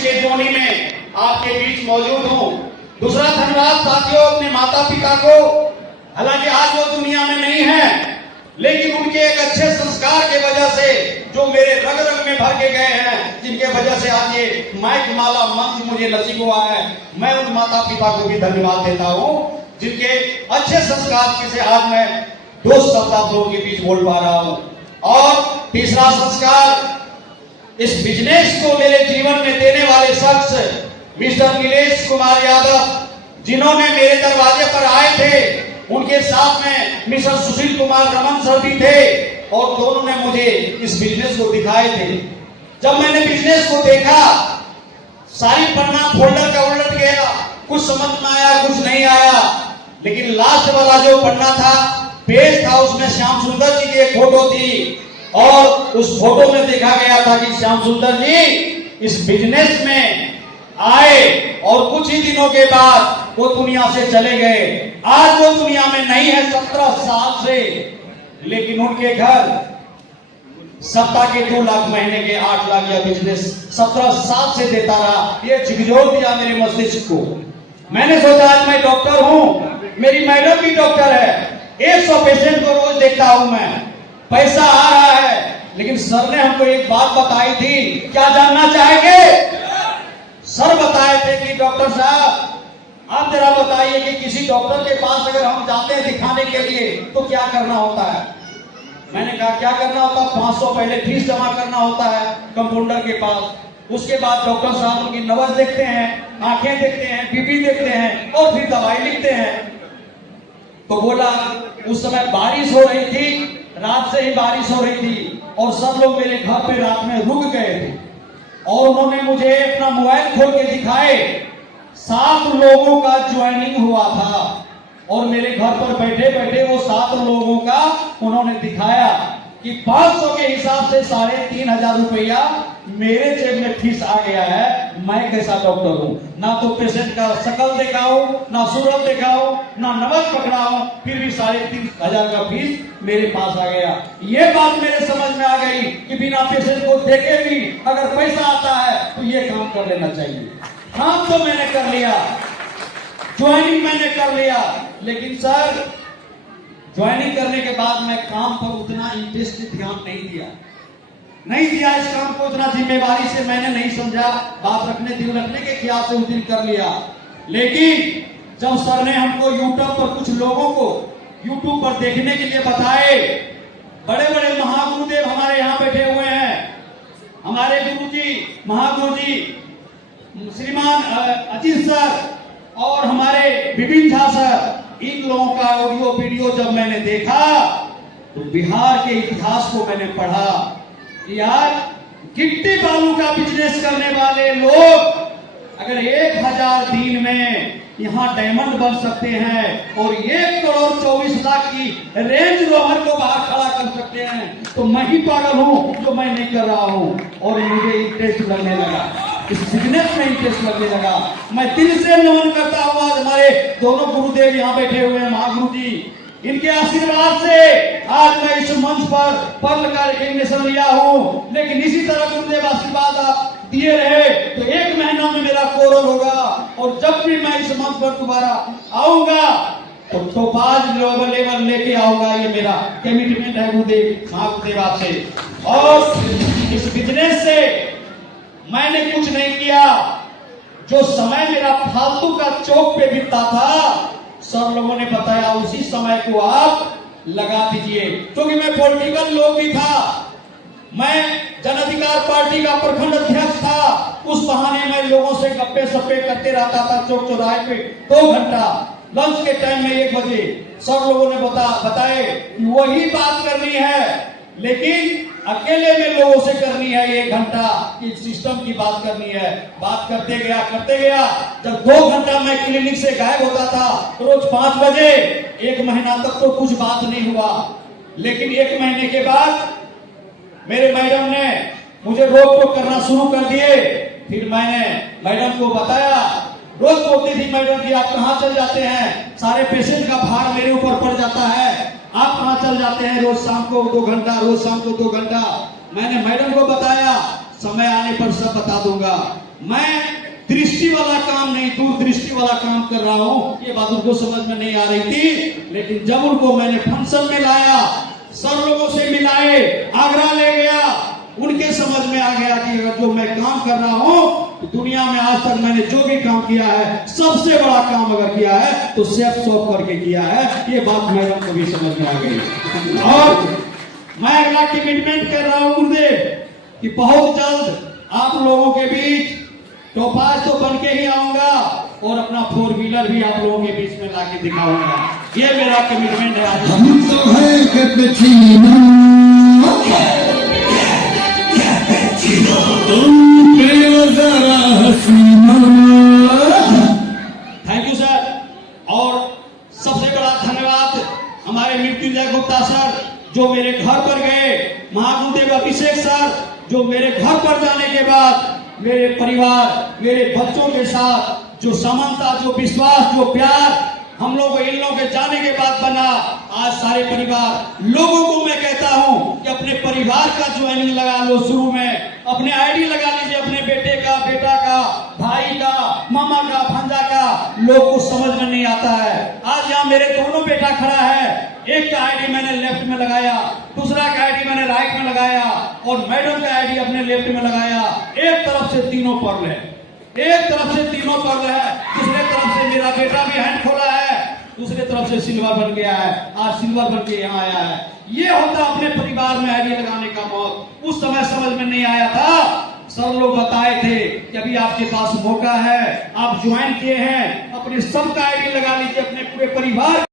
के जोनी में आपके बीच मौजूद हूँ। दूसरा धन्यवाद साथियों अपने माता पिता को, हालांकि आज वो दुनिया में नहीं है, लेकिन उनके एक अच्छे संस्कार के वजह से जो मेरे रग रग में भर के गए हैं, जिनके वजह से आज ये माइक माला मंच मुझे नसीब हुआ है, मैं उन माता पिता को भी धन्यवाद देता हूँ जिनके अच्छे संस्कार से आज मैं दो शब्द आप लोगों के बीच बोल पा रहा हूँ। और तीसरा संस्कार, इस बिजनेस को मेरे जीवन में देने वाले शख्स मिस्टर नीलेश कुमार यादव, जिन्होंने मेरे दरवाजे पर आए थे, उनके साथ में मिस्टर सुशील कुमार रमन सर भी थे और दोनों ने मुझे इस बिजनेस को दिखाए थे। जब मैंने बिजनेस को देखा, सारी पन्ना फोल्डर का उलट गया, कुछ समझ में आया कुछ नहीं आया, लेकिन लास्ट वाला जो पन्ना था, पेज था, उसमें श्याम सुंदर जी की एक फोटो थी और उस फोटो में देखा गया था कि श्याम सुंदर जी इस बिजनेस में आए और कुछ ही दिनों के बाद वो दुनिया से चले गए। आज वो दुनिया में नहीं है 17 साल से, लेकिन उनके घर सप्ताह के 2 लाख, महीने के 8 लाख या बिजनेस 17 साल से देता रहा। ये झिकझोर दिया मेरे मस्तिष्क को। मैंने सोचा आज मैं डॉक्टर हूं, मेरी मैडम भी डॉक्टर है, 100 पेशेंट को रोज देखता हूं मैं, पैसा आ रहा है, लेकिन सर ने हमको एक बात बताई थी। क्या जानना चाहेंगे? सर बताए थे कि डॉक्टर साहब आप जरा बताइए कि किसी डॉक्टर के पास अगर हम जाते हैं दिखाने के लिए तो क्या करना होता है। मैंने कहा क्या करना होता है? 500 पहले फीस जमा करना होता है कंपाउंडर के पास। उसके बाद डॉक्टर साहब उनकी नब्ज देखते हैं, आंखें देखते हैं, बीपी देखते हैं और फिर दवाई लिखते हैं। तो बोला, उस समय बारिश हो रही थी, रात से ही बारिश हो रही थी और सब लोग मेरे घर पे रात में रुक गए थे और उन्होंने मुझे अपना मोबाइल खोल के दिखाए। 7 लोगों का ज्वाइनिंग हुआ था और मेरे घर पर बैठे बैठे वो 7 लोगों का उन्होंने दिखाया कि 500 के हिसाब से 3,500 रुपया मेरे जेब में फीस आ गया है। मैं कैसा डॉक्टर हूं? ना तो पेशेंट का शकल देखा हो, ना सूरत देखा हो, ना नब्ज पकड़ा हो, फिर भी 3,500 का फीस मेरे पास आ गया। ये बात मेरे समझ में आ गई कि बिना पेशेंट को देखे भी अगर पैसा आता है तो ये काम कर लेना चाहिए। काम तो मैंने कर लिया, ज्वाइनिंग मैंने कर लिया, लेकिन सर ज्वाइनिंग करने के बाद मैं काम पर उतना इंटरेस्ट ध्यान नहीं दिया इस काम को उतना जिम्मेवारी से मैंने नहीं समझा। बात रखने दिल रखने के ख्याल से उस दिन कर लिया, लेकिन जब सर ने हमको यूट्यूब पर कुछ लोगों को यूट्यूब पर देखने के लिए बताए, बड़े बड़े महागुरुदेव हमारे यहाँ बैठे हुए हैं, हमारे गुरुजी महागुरु जी श्रीमान अजीत सर और हमारे विपिन झा सर, इन लोगों का ऑडियो वीडियो जब मैंने देखा तो बिहार के इतिहास को मैंने पढ़ा। यार गिट्टी बालू का बिजनेस करने वाले लोग अगर 1000 दिन में यहाँ डायमंड बन सकते हैं और 1,24,00,000 की रेंज रोवर को बाहर खड़ा कर सकते हैं, तो मैं ही पागल हूँ जो मैं नहीं कर रहा हूँ। और मुझे इंटरेस्ट लगने लगा, इस बिजनेस में इंटरेस्ट लगने लगा। मैं दिल से नमन करता हूँ आज हमारे दोनों गुरुदेव यहाँ बैठे हुए हैं, महागुरु जी, इनके आशीर्वाद से आज मैं इस मंच पर पर्ल का रिकग्निशन लिया हूँ। लेकिन इसी तरह गुरुदेव आशीर्वाद आप दिए रहे तो 1 महीना में मेरा कोरल होगा और जब भी मैं इस मंच पर दोबारा आऊंगा तो टोपाज लेवल लेके आऊंगा। ये मेरा कमिटमेंट है गुरुदेव महागुरुदेव आपसे। और इस बिजनेस से मैंने कुछ नहीं किया, जो समय मेरा फालतू का चौक पे बीतता था, सब लोगों ने बताया उसी समय को आप लगा दीजिए, क्योंकि मैं पॉलिटिकल लोग भी था, मैं जन अधिकार पार्टी का प्रखंड अध्यक्ष था। उस बहाने मैं लोगों से गप्पे सप्पे करते रहता था चौक चौराहे पे 2 घंटा, लंच के टाइम में 1 बजे। सब लोगों ने बताए कि वही बात करनी है, लेकिन अकेले में लोगों से करनी है 1 घंटा, इस सिस्टम की बात करनी है। बात करते गया। जब 2 घंटा मैं क्लिनिक से गायब होता था रोज 5 बजे, 1 महीना तक तो कुछ बात नहीं हुआ, लेकिन 1 महीने के बाद मेरे मैडम ने मुझे रोक टोक करना शुरू कर दिए। फिर मैंने मैडम को बताया, रोज बोलती थी मैडम जी आप कहाँ चल जाते हैं, सारे पेशेंट का भार मेरे ऊपर पड़ जाता है, आप कहाँ चल जाते हैं रोज शाम को 2 घंटा, रोज शाम को 2 घंटा। मैंने मैडम को बताया, समय आने पर सब बता दूंगा। मैं दृष्टि वाला काम नहीं, दूरदृष्टि वाला काम कर रहा हूं। ये बात उनको समझ में नहीं आ रही थी, लेकिन जब उनको मैंने फंक्शन में लाया, सब लोगों से मिलाए, आगरा ले गया, उनके समझ में आ गया कि अगर जो मैं काम कर रहा हूं तो दुनिया में आज तक मैंने जो भी काम किया है, सबसे बड़ा काम अगर किया है तो सेफ सॉफ करके किया है। ये बात मैडम को भी समझ में आ गई। और मैं अगला कमिटमेंट कर रहा हूं गुरुदेव कि बहुत जल्द आप लोगों के बीच टोपाज तो बन के ही आऊंगा और अपना 4 व्हीलर भी आप लोगों के बीच में लाके दिखाऊंगा। ये मेरा कमिटमेंट है। आज हम तो है थैंक यू सर। और सबसे बड़ा धन्यवाद हमारे मृत्युंजय गुप्ता सर जो मेरे घर पर गए, महागुरुदेव अभिषेक सर जो मेरे घर पर जाने के बाद मेरे परिवार, मेरे बच्चों के साथ जो समानता, जो विश्वास, जो प्यार हम लोग इन लोगों के जाने के बाद बना। आज सारे परिवार लोगों को मैं कहता हूं कि अपने परिवार का ज्वाइनिंग लगा लो। शुरू में अपने आईडी लगा लीजिए, अपने बेटे का, बेटा का, भाई का, मामा का, भांजा का। लोग को समझ में नहीं आता है। आज यहाँ मेरे दोनों बेटा खड़ा है, एक का आईडी मैंने लेफ्ट में लगाया, दूसरा का आईडी मैंने राइट में लगाया और मैडम का आईडी अपने लेफ्ट में लगाया। एक तरफ से तीनों पर्ल है, एक तरफ से तीनों पर्ल है, दूसरे तरफ से मेरा बेटा भी हैंड खोला है, दूसरे तरफ से सिल्वर बन गया है, आज सिल्वर बन के यहाँ आया है। ये होता अपने परिवार में आईडी लगाने का मौत। उस समय समझ में नहीं आया था। सब लोग बताए थे कि अभी आपके पास मौका है, आप ज्वाइन किए हैं, अपने सबका आईडी लगा लीजिए, अपने पूरे परिवार